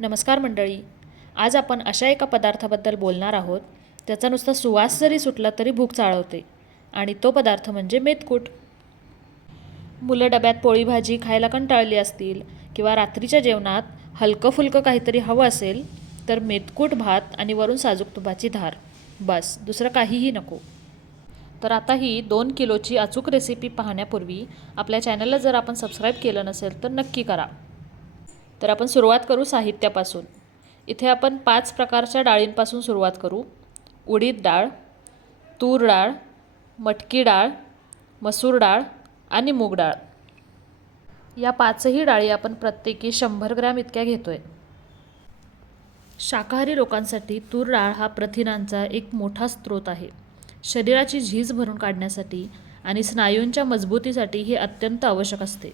नमस्कार मंडळी. आज आपण अशा एका पदार्थाबद्दल बोलणार आहोत त्याचा नुसता सुवास जरी सुटला तरी भूक चाळवते, आणि तो पदार्थ म्हणजे मेथकूट. मुलं डब्यात पोळी भाजी खायला कंटाळली असतील किंवा रात्रीच्या जेवणात हलकं फुलकं काहीतरी हवं असेल तर मेथकूट भात आणि वरून साजूक तुपाची धार, बस दुसरं काहीही नको. तर आता ही 2 किलोची अचूक रेसिपी पाहण्यापूर्वी आपल्या चॅनलला जर आपण सबस्क्राईब केलं नसेल तर नक्की करा. तर आपण सुरुवात करू साहित्यापासून. इथे आपण 5 प्रकारच्या डाळींपासून सुरुवात करू. उडीद डाळ, तूर डाळ, मटकी डाळ, मसूर डाळ आणि मूग डाळ. या 5ही डाळी आपण प्रत्येकी 100 ग्रॅम इतक्या घेतोय. शाकाहारी लोकांसाठी तूर डाळ हा प्रथिनांचा एक मोठा स्रोत आहे. शरीराची झीज भरून काढण्यासाठी आणि स्नायूंच्या मजबूतीसाठी हे अत्यंत आवश्यक असते.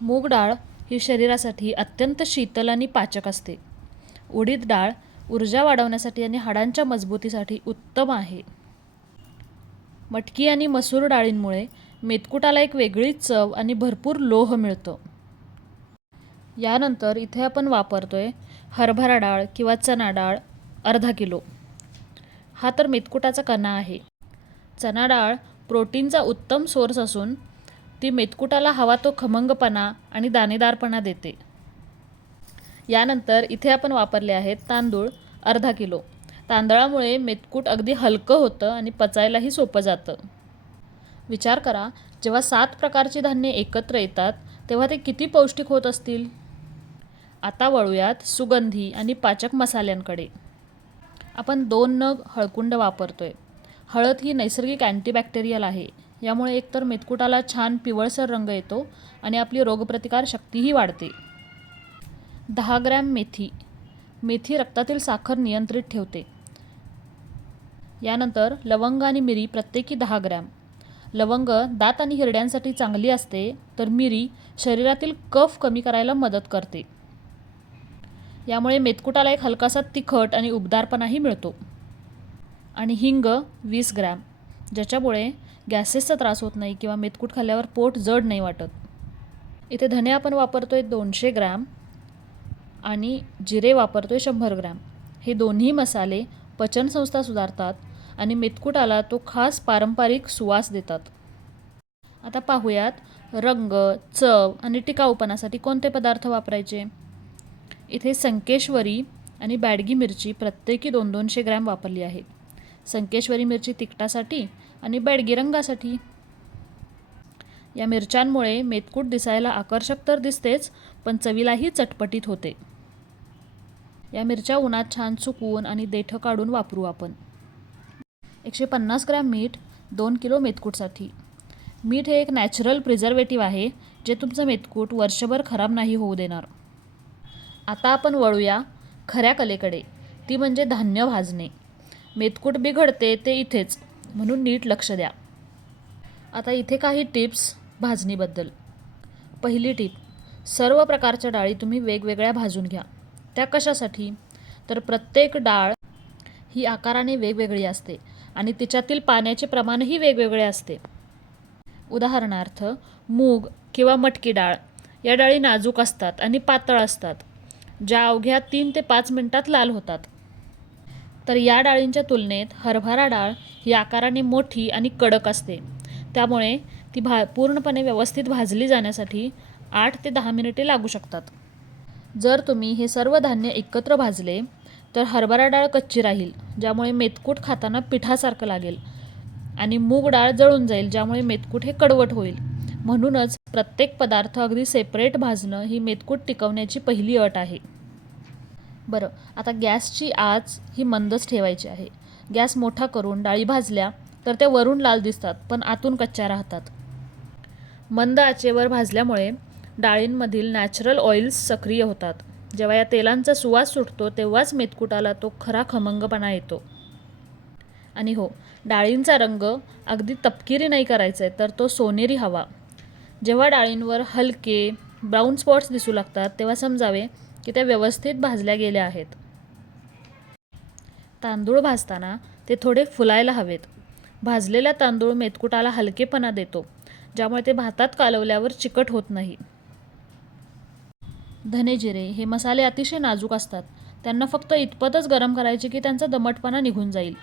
मूग डाळ ही शरीरासाठी अत्यंत शीतल आणि पाचक असते. उडीद डाळ ऊर्जा वाढवण्यासाठी आणि हाडांच्या मजबूतीसाठी उत्तम आहे. मटकी आणि मसूर डाळींमुळे मेथकुटाला एक वेगळीच चव आणि भरपूर लोह मिळतं. यानंतर इथे आपण वापरतोय हरभरा डाळ किंवा चणा डाळ अर्धा किलो. हा तर मेथकुटाचा कणा आहे. चणा डाळ प्रोटीनचा उत्तम सोर्स असून ती मेथकुटाला हवा तो खमंगपणा आणि दाणेदारपणा देते. यानंतर इथे आपण वापरले आहेत तांदूळ अर्धा किलो. तांदळामुळे मेथकूट अगदी हलकं होतं आणि पचायलाही सोपं जातं. विचार करा, जेव्हा 7 प्रकारची धान्ये एकत्र येतात तेव्हा ते किती पौष्टिक होत असतील. आता वळूयात सुगंधी आणि पाचक मसाल्यांकडे. आपण 2 नग हळकुंड वापरतोय. हळद ही नैसर्गिक अँटीबॅक्टेरियल आहे. यामुळे एकतर मेथकुटाला छान पिवळसर रंग येतो आणि आपली रोगप्रतिकार शक्तीही वाढते. 10 ग्रॅम मेथी. मेथी रक्तातील साखर नियंत्रित ठेवते. यानंतर लवंग आणि मिरी प्रत्येकी 10 ग्रॅम. लवंग दात आणि हिरड्यांसाठी चांगली असते, तर मिरी शरीरातील कफ कमी करायला मदत करते. यामुळे मेथकुटाला एक हलकासा तिखट आणि उबदारपणाही मिळतो. आणि हिंग 20 ग्रॅम, ज्याच्यामुळे गॅसेसचा त्रास होत नाही किंवा मेथकूट खाल्ल्यावर पोट जड नाही वाटत. इथे धने आपण वापरतोय 200 ग्रॅम आणि जिरे वापरतोय 100 ग्रॅम. हे दोन्ही मसाले पचनसंस्था सुधारतात आणि मेथकुटाला तो खास पारंपरिक सुवास देतात. आता पाहूयात रंग, चव आणि टिकाऊपणासाठी कोणते पदार्थ वापरायचे. इथे संकेश्वरी आणि बॅडगी मिरची प्रत्येकी 200 ग्रॅम वापरली आहे. संकेश्वरी मिरची तिखटासाठी आणि बॅडगी रंगासाठी. या मिरच्यांमुळे मेथकूट दिसायला आकर्षक तर दिसतेच, पण चवीलाही चटपटीत होते. या मिरच्या उन्हात छान सुकवून आणि देठं काढून वापरू आपण. 150 ग्रॅम मीठ 2 किलो मेथकूटसाठी. मीठ हे एक नॅचरल प्रिझर्वेटिव्ह आहे, जे तुमचं मेथकूट वर्षभर खराब नाही होऊ देणार. आता आपण वळूया खऱ्या कलेकडे, ती म्हणजे धान्य भाजणे. मेथकूट बिघडते ते इथेच, म्हणून नीट लक्ष द्या. आता इथे काही टिप्स भाजणीबद्दल. पहिली टीप, सर्व प्रकारच्या डाळी तुम्ही वेगवेगळ्या भाजून घ्या. त्या कशासाठी? तर प्रत्येक डाळ ही आकाराने वेगवेगळी असते आणि तिच्यातील पाण्याचे प्रमाणही वेगवेगळे असते. उदाहरणार्थ मूग किंवा मटकी डाळ या डाळी नाजूक असतात आणि पातळ असतात, ज्या अवघ्या 3 ते 5 मिनिटात लाल होतात. तर या डाळींच्या तुलनेत हरभरा डाळ ही आकाराने मोठी आणि कडक असते. त्यामुळे ती पूर्णपणे व्यवस्थित भाजली जाण्यासाठी 8 ते 10 मिनिटे लागू शकतात. जर तुम्ही हे सर्व धान्य एकत्र भाजले तर हरभरा डाळ कच्ची राहील, ज्यामुळे मेथकूट खाताना पिठासारखं लागेल, आणि मूग डाळ जळून जाईल, ज्यामुळे मेथकूट हे कडवट होईल. म्हणूनच प्रत्येक पदार्थ अगदी सेपरेट भाजणं ही मेथकूट टिकवण्याची पहिली अट आहे. बरं, आता गॅसची आच ही मंदच ठेवायची आहे. गॅस मोठा करून डाळी भाजल्या तर त्या वरून लाल दिसतात, पण आतून कच्च्या राहतात. मंद आचेवर भाजल्यामुळे डाळींमधील नॅचरल ऑइल्स सक्रिय होतात. जेव्हा या तेलांचा सुवास सुटतो तेव्हाच मेथकुटाला तो खरा खमंगपणा येतो. आणि हो, डाळींचा रंग अगदी तपकिरी नाही करायचा आहे, तर तो सोनेरी हवा. जेव्हा डाळींवर हलके ब्राऊन स्पॉट्स दिसू लागतात तेव्हा समजावे की त्या व्यवस्थित भाजल्या गेल्या आहेत. तांदूळ भाजताना ते थोडे फुलायला हवेत. भाजलेला तांदूळ मेथकुटाला हलकेपणा देतो, ज्यामुळे ते भातात कालवल्यावर चिकट होत नाही. धने जिरे हे मसाले अतिशय नाजूक असतात. त्यांना फक्त इतपतच गरम करायचे की त्यांचा दमटपणा निघून जाईल.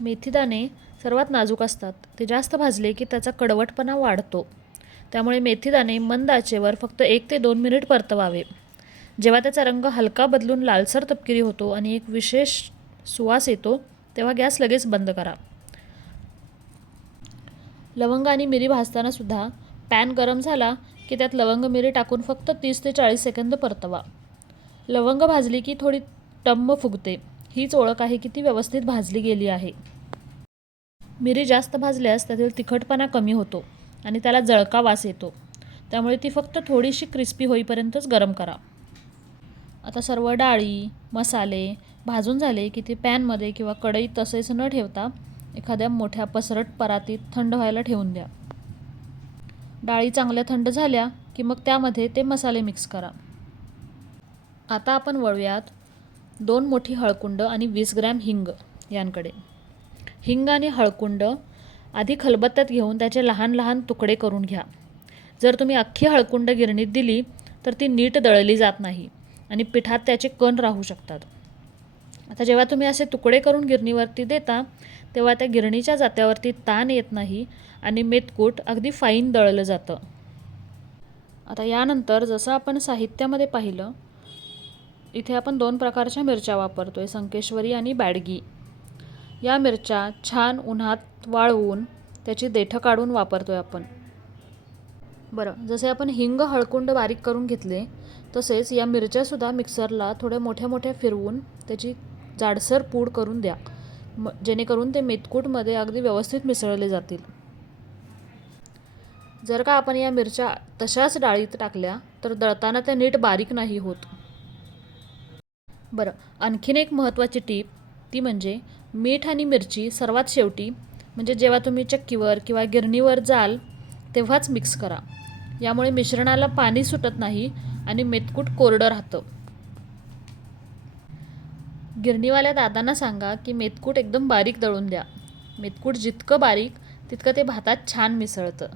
मेथीदाणे सर्वात नाजूक असतात. ते जास्त भाजले की त्याचा कडवटपणा वाढतो. त्यामुळे मेथीदाणे मंद आचेवर फक्त 1 ते 2 मिनिट परतवावे. जेव्हा त्याचा रंग हलका बदलून लालसर तपकिरी होतो आणि एक विशेष सुवास येतो, तेव्हा गॅस लगेच बंद करा. लवंग आणि मिरी भाजताना सुद्धा पॅन गरम झाला की त्यात लवंग मिरी टाकून फक्त 30 ते 40 सेकंद परतवा. लवंग भाजली की थोडी टम्म फुगते. हीच ओळख आहे की ती व्यवस्थित भाजली गेली आहे. मिरी जास्त भाजल्यास त्यातील तिखटपणा कमी होतो आणि त्याला जळका वास येतो. त्यामुळे ती फक्त थोडीशी क्रिस्पी होईपर्यंतच गरम करा. आता सर्व डाळी, मसाले भाजून झाले की ते पॅनमध्ये किंवा कढईत तसेच न ठेवता एखाद्या मोठ्या पसरट परातीत थंड व्हायला ठेवून द्या. डाळी चांगल्या थंड झाल्या की मग त्यामध्ये ते मसाले मिक्स करा. आता आपण वळूयात 2 मोठी हळकुंड आणि 20 ग्रॅम हिंग यांकडे. हिंग आणि हळकुंड आधी खलबत्त्यात घेऊन त्याचे लहान लहान तुकडे करून घ्या. जर तुम्ही अख्खी हळकुंड गिरणीत दिली तर ती नीट दळली जात नाही आणि पिठात त्याचे कण राहू शकतात. आता जेव्हा तुम्ही असे तुकडे करून गिरणीवरती देता तेव्हा त्या गिरणीच्या जात्यावरती ताण येत नाही आणि मेथकूट अगदी फाईन दळलं जातं. आता यानंतर जसं आपण साहित्यामध्ये पाहिलं, इथे आपण 2 प्रकारच्या मिरच्या वापरतोय, संकेश्वरी आणि बॅडगी. या मिरच्या छान उन्हात वाळवून त्याची देठं काढून वापरतोय आपण. बरं, जसे आपण हिंग हळकुंड बारीक करून घेतले तसेच या मिरच्यासुद्धा मिक्सरला थोड्या मोठ्या मोठ्या फिरवून त्याची जाडसर पूड करून द्या, जेणेकरून ते मेथकूटमध्ये अगदी व्यवस्थित मिसळले जातील. जर का आपण या मिरच्या तशाच डाळीत टाकल्या तर दळताना त्या नीट बारीक नाही होत. बरं, आणखीन एक महत्त्वाची टीप ती म्हणजे मीठ आणि मिरची सर्वात शेवटी, म्हणजे जेव्हा तुम्ही चक्कीवर किंवा गिरणीवर जाल तेव्हाच मिक्स करा. यामुळे मिश्रणाला पाणी सुटत नाही आणि मेथकूट कोरडं राहतं. गिरणीवाल्या दादांना सांगा की मेथकूट एकदम बारीक दळून द्या. मेथकूट जितकं बारीक तितकं ते भातात छान मिसळतं.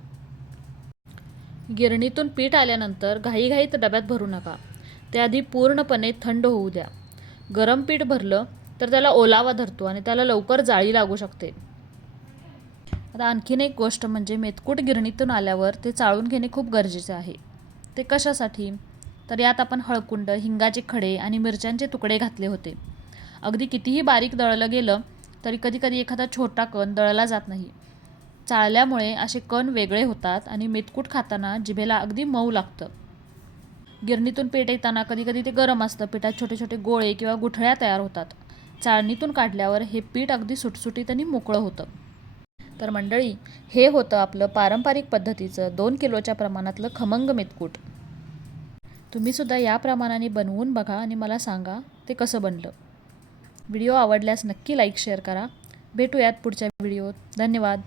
गिरणीतून पीठ आल्यानंतर घाईघाईत डब्यात भरू नका. ते आधी पूर्णपणे थंड होऊ द्या. गरम पीठ भरलं तर त्याला ओलावा धरतो आणि त्याला लवकर जाळी लागू शकते. आता आणखीन एक गोष्ट म्हणजे मेथकूट गिरणीतून आल्यावर ते चाळून घेणे खूप गरजेचे आहे. ते कशासाठी? तर यात आपण हळकुंड, हिंगाचे खडे आणि मिरच्यांचे तुकडे घातले होते. अगदी कितीही बारीक दळलं गेलं तरी कधीकधी एखादा छोटा कण दळला जात नाही. चाळल्यामुळे असे कण वेगळे होतात आणि मेथकूट खाताना जिभेला अगदी मऊ लागतं. गिरणीतून पीठ येताना कधीकधी ते गरम असतं. पिठात छोटे छोटे गोळे किंवा गुठळ्या तयार होतात. चाळणीतून काढल्यावर हे पीठ अगदी सुटसुटीत आणि मोकळं होतं. तर मंडळी, हे होतं आपलं पारंपरिक पद्धतीचं 2 किलोच्या प्रमाणातलं खमंग मेथकूट. तुम्हीसुद्धा या प्रमाणाने बनवून बघा आणि मला सांगा ते कसं बनलं. व्हिडिओ आवडल्यास नक्की लाईक शेअर करा. भेटूयात पुढच्या व्हिडिओत. धन्यवाद.